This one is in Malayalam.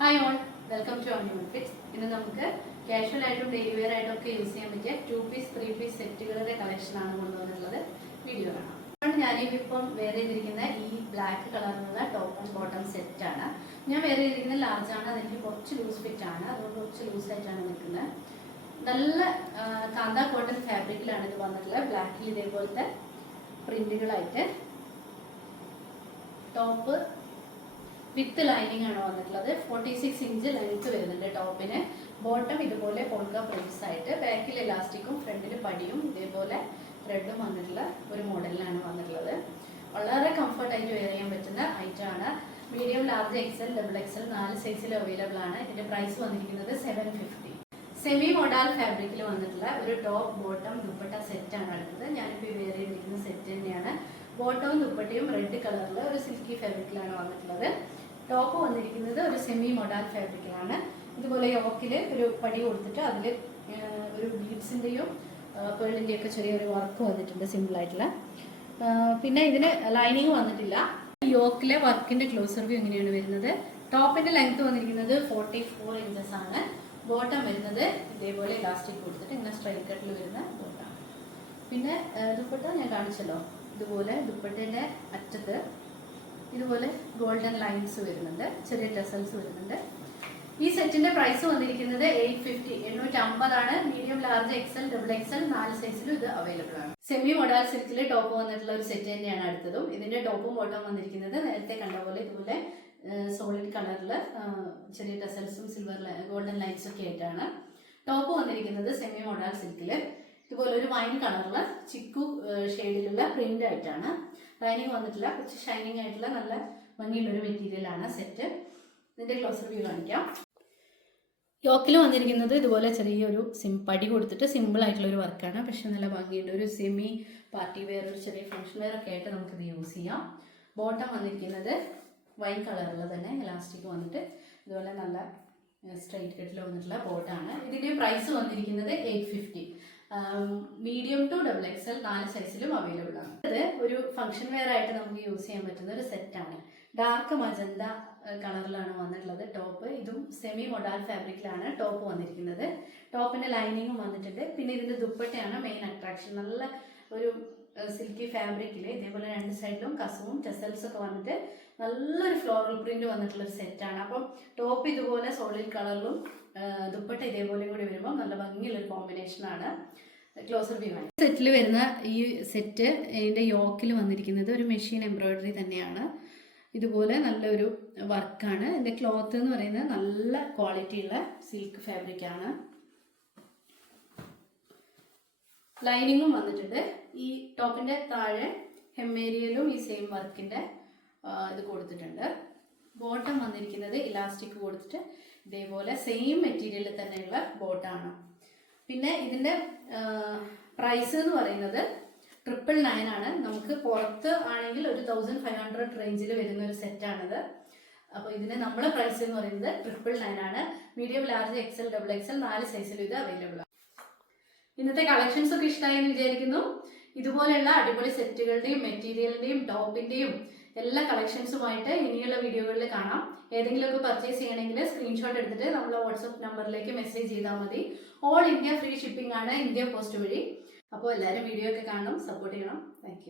Hi all, welcome to our fits. ഇന്ന് നമുക്ക് കാഷ്വൽ ആയിട്ടും ഡെയിലി വെയർ ആയിട്ടും ഒക്കെ യൂസ് ചെയ്യാൻ പറ്റിയ 2-പീസ് 3-പീസ് സെറ്റുകളുടെ കളക്ഷനാണ് കൊണ്ടുവന്നുള്ളത്. വീഡിയോ കാണാം. അപ്പോൾ ഞാനിപ്പം വെയർ ചെയ്തിരിക്കുന്ന ഈ ബ്ലാക്ക് കളറിലുള്ള ടോപ്പ് ആൻഡ് ബോട്ടം സെറ്റാണ്. ഞാൻ വെയർ ചെയ്തിരിക്കുന്ന ലാർജ് ആണ്, അതെനിക്ക് കുറച്ച് ലൂസ് ഫിറ്റ് ആണ്, അതുകൊണ്ട് കുറച്ച് ലൂസായിട്ടാണ് നിൽക്കുന്നത്. നല്ല കാന്ത കോട്ടൺ ഫാബ്രിക്കിലാണ് ഇത് വന്നിട്ടുള്ളത്. ബ്ലാക്കിൽ ഇതേപോലത്തെ പ്രിന്റുകളായിട്ട് ടോപ്പ് വിത്ത് ലൈനിങ് ആണ് വന്നിട്ടുള്ളത്. 46 ഇഞ്ച് ലെങ്ത് വരുന്നുണ്ട് ടോപ്പിന്. ബോട്ടം ഇതുപോലെ പോൾക്ക പ്രിന്റ്സ് ആയിട്ട്, ബാക്കിൽ ഇലാസ്റ്റിക്കും ഫ്രണ്ടിൽ പടിയും ഇതേപോലെ ത്രെഡും വന്നിട്ടുള്ള ഒരു മോഡലിലാണ് വന്നിട്ടുള്ളത്. വളരെ കംഫർട്ടായിട്ട് വെയർ ചെയ്യാൻ പറ്റുന്ന ഐറ്റം ആണ്. Medium, large, XL, double XL 4 സൈസിൽ അവൈലബിൾ ആണ്. ഇതിന്റെ പ്രൈസ് വന്നിരിക്കുന്നത് 750. സെമി മോഡാൽ ഫാബ്രിക്കിൽ വന്നിട്ടുള്ള ഒരു ടോപ്പ് ബോട്ടം ദുപ്പട്ട സെറ്റാണ് അടുത്തത്. ഞാനിപ്പോൾ വെയർ ചെയ്തിരിക്കുന്ന സെറ്റ് തന്നെയാണ്. ബോട്ടവും ദുപ്പട്ടയും റെഡ് കളറിൽ ഒരു സിൽക്കി ഫാബ്രിക്കിലാണ് വന്നിട്ടുള്ളത്. ടോപ്പ് വന്നിരിക്കുന്നത് ഒരു സെമി മോഡാൽ ഫാബ്രിക്കിലാണ്. ഇതുപോലെ യോക്കിൽ ഒരു പടി കൊടുത്തിട്ട് അതിൽ ഒരു ബീഡ്സിൻ്റെയും പേളിൻ്റെയും ഒക്കെ ചെറിയൊരു വർക്ക് വന്നിട്ടുണ്ട്, സിമ്പിളായിട്ടുള്ള. പിന്നെ ഇതിന് ലൈനിങ് വന്നിട്ടില്ല. യോക്കിലെ വർക്കിന്റെ ക്ലോസർ വ്യൂ ഇങ്ങനെയാണ് വരുന്നത്. ടോപ്പിന്റെ ലെങ്ത് വന്നിരിക്കുന്നത് 44 ഇഞ്ചസ് ആണ്. ബോട്ടം വരുന്നത് ഇതേപോലെ ഇലാസ്റ്റിക് കൊടുത്തിട്ട് ഇങ്ങനെ സ്ട്രൈറ്റ് കട്ടിൽ വരുന്ന ബോട്ടാണ്. പിന്നെ ദുപ്പട്ട ഞാൻ കാണിച്ചല്ലോ, ഇതുപോലെ ദുപ്പട്ടയുടെ അറ്റത്ത് ഇതുപോലെ ഗോൾഡൻ ലൈൻസ് വരുന്നുണ്ട്, ചെറിയ ടെസൽസ് വരുന്നുണ്ട്. ഈ സെറ്റിന്റെ പ്രൈസ് വന്നിരിക്കുന്നത് 850 ആണ്. Medium, large, XL, double XL 4 സൈസിലും ഇത് അവൈലബിൾ ആണ്. സെമി മോഡാൽ സിൽക്കിൽ ടോപ്പ് വന്നിട്ടുള്ള ഒരു സെറ്റ് തന്നെയാണ് അടുത്തതും. ഇതിന്റെ ടോപ്പും ബോട്ടം വന്നിരിക്കുന്നത് നേരത്തെ കണ്ട പോലെ ഇതുപോലെ സോളിഡ് കളറിൽ ചെറിയ ടെസൽസും സിൽവർ ഗോൾഡൻ ലൈൻസും ഒക്കെ ആയിട്ടാണ്. ടോപ്പ് വന്നിരിക്കുന്നത് സെമി മോഡാൽ സിൽക്കിൽ ഇതുപോലെ ഒരു വൈൻ കളറില് ചിക്കു ഷെയ്ഡിലുള്ള പ്രിന്റ് ആയിട്ടാണ്. ലൈനിങ് വന്നിട്ടില്ല, കുറച്ച് ഷൈനിങ് ആയിട്ടുള്ള നല്ല ഭംഗിയുള്ളൊരു മെറ്റീരിയലാണ് സെറ്റ്. ഇതിന്റെ ക്ലോസർ വ്യൂ കാണിക്കാം. യോക്കിൽ വന്നിരിക്കുന്നത് ഇതുപോലെ ചെറിയൊരു പടി കൊടുത്തിട്ട് സിമ്പിൾ ആയിട്ടുള്ള ഒരു വർക്കാണ്, പക്ഷെ നല്ല ഭംഗിയുണ്ട്. ഒരു സെമി പാർട്ടി വെയർ, ഒരു ചെറിയ ഫംഗ്ഷൻ വെയർ ഒക്കെ ആയിട്ട് നമുക്കിത് യൂസ് ചെയ്യാം. ബോട്ടം വന്നിരിക്കുന്നത് വൈൻ കളറിൽ തന്നെ ഇലാസ്റ്റിക് വന്നിട്ട് ഇതുപോലെ നല്ല സ്ട്രൈറ്റ് കട്ടിൽ വന്നിട്ടുള്ള ബോട്ടാണ്. ഇതിന്റെ പ്രൈസ് വന്നിരിക്കുന്നത് 850. മീഡിയം ടു ഡബിൾ എക്സൽ 4 സൈസിലും അവൈലബിൾ ആണ്. ഇത് ഒരു ഫംഗ്ഷൻ വെയർ ആയിട്ട് നമുക്ക് യൂസ് ചെയ്യാൻ പറ്റുന്ന ഒരു സെറ്റാണ്. ഡാർക്ക് മജന്ത കളറിലാണ് വന്നിട്ടുള്ളത് ടോപ്പ്. ഇതും സെമി മൊഡാൽ ഫാബ്രിക്കിലാണ് ടോപ്പ് വന്നിരിക്കുന്നത്. ടോപ്പിന്റെ ലൈനിങ്ങും വന്നിട്ടുണ്ട്. പിന്നെ ഇതിന്റെ ദുപ്പട്ടയാണ് മെയിൻ അട്രാക്ഷൻ. നല്ല ഒരു സിൽക്കി ഫാബ്രിക്കിൽ ഇതേപോലെ 2 സൈഡിലും കസവും ടെസൽസ് ഒക്കെ വന്നിട്ട് നല്ലൊരു ഫ്ലോറൽ പ്രിന്റ് വന്നിട്ടുള്ള ഒരു സെറ്റാണ്. അപ്പം ടോപ്പ് ഇതുപോലെ സോളിഡ് കളറിലും ദുപ്പട്ട ഇതേപോലെ കൂടി വരുമ്പോൾ നല്ല ഭംഗിയുള്ള ഒരു കോമ്പിനേഷനാണ്. ക്ലോസർ വ്യൂ ആണ്. സെറ്റിൽ വരുന്ന ഈ സെറ്റ് ഇതിന്റെ യോക്കിൽ വന്നിരിക്കുന്നത് ഒരു മെഷീൻ എംബ്രോയിഡറി തന്നെയാണ്. ഇതുപോലെ നല്ലൊരു വർക്കാണ്. ഇതിന്റെ ക്ലോത്ത് എന്ന് പറയുന്നത് നല്ല ക്വാളിറ്റിയുള്ള സിൽക്ക് ഫാബ്രിക് ആണ്. ലൈനിങ്ങും വന്നിട്ടുണ്ട്. ഈ ടോപ്പിന്റെ താഴെ ഹെമ്മേരിയയിലും ഈ സെയിം വർക്കിന്റെ ഇത് കൊടുത്തിട്ടുണ്ട്. ബോട്ടം വന്നിരിക്കുന്നത് ഇലാസ്റ്റിക് കൊടുത്തിട്ട് ഇതേപോലെ സെയിം മെറ്റീരിയലിൽ തന്നെയുള്ള ബോട്ടാണ്. പിന്നെ ഇതിന്റെ പ്രൈസ് എന്ന് പറയുന്നത് 999 ആണ്. നമുക്ക് പുറത്ത് ആണെങ്കിൽ ഒരു 1500 റേഞ്ചിൽ വരുന്ന ഒരു സെറ്റാണിത്. അപ്പോൾ ഇതിന് നമ്മളെ പ്രൈസ് എന്ന് പറയുന്നത് 999 ആണ്. Medium, large, XL, double XL 4 സൈസിലും ഇത് അവൈലബിൾ ആണ്. ഇന്നത്തെ കളക്ഷൻസ് ഒക്കെ ഇഷ്ടമായി എന്ന് വിചാരിക്കുന്നു. ഇതുപോലെയുള്ള അടിപൊളി സെറ്റുകളുടെയും മെറ്റീരിയലിന്റെയും ടോപ്പിന്റെയും എല്ലാ കളക്ഷൻസുമായിട്ട് ഇനിയുള്ള വീഡിയോകളിൽ കാണാം. ഏതെങ്കിലുമൊക്കെ പർച്ചേസ് ചെയ്യണമെങ്കിൽ സ്ക്രീൻഷോട്ട് എടുത്തിട്ട് നമ്മളെ വാട്സപ്പ് നമ്പറിലേക്ക് മെസ്സേജ് ചെയ്താൽ മതി. ഓൾ ഇന്ത്യ ഫ്രീ ഷിപ്പിംഗ് ആണ്, ഇന്ത്യ പോസ്റ്റ് വഴി. അപ്പോൾ എല്ലാവരും വീഡിയോ ഒക്കെ കാണണം, സപ്പോർട്ട് ചെയ്യണം. താങ്ക്